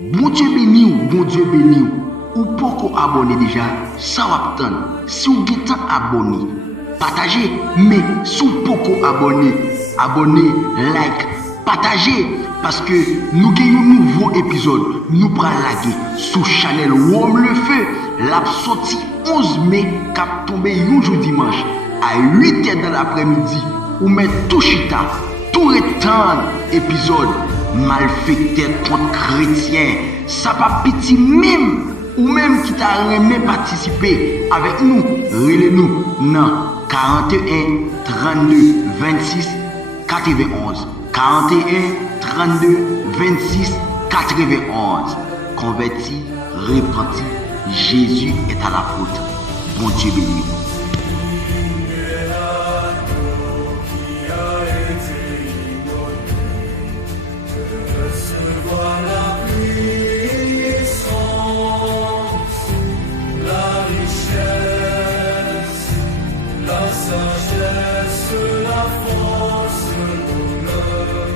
Bon Dieu béni ou, bon Dieu béni ou pourquoi abonner déjà, ça va attendre. Si vous êtes abonné, partagez, mais si vous pouvez abonner, like, partagez, parce que nous avons un nouveau épisode, nous prenons laguer sur Chanel Rome le Feu, la sortie 11 mai, cap tombé un jour dimanche, à 8h dans l'après-midi, ou met tout chita, tout retan épisode, malfaiteur contre chrétien, ça pas petit même, ou même qui t'a aimé participer avec nous, relez-nous, non, 41 32 26 91. 41 32 26 91. Converti, repenti, Jésus est à la faute. Bon Dieu béni. La sagesse, la force, l'honneur.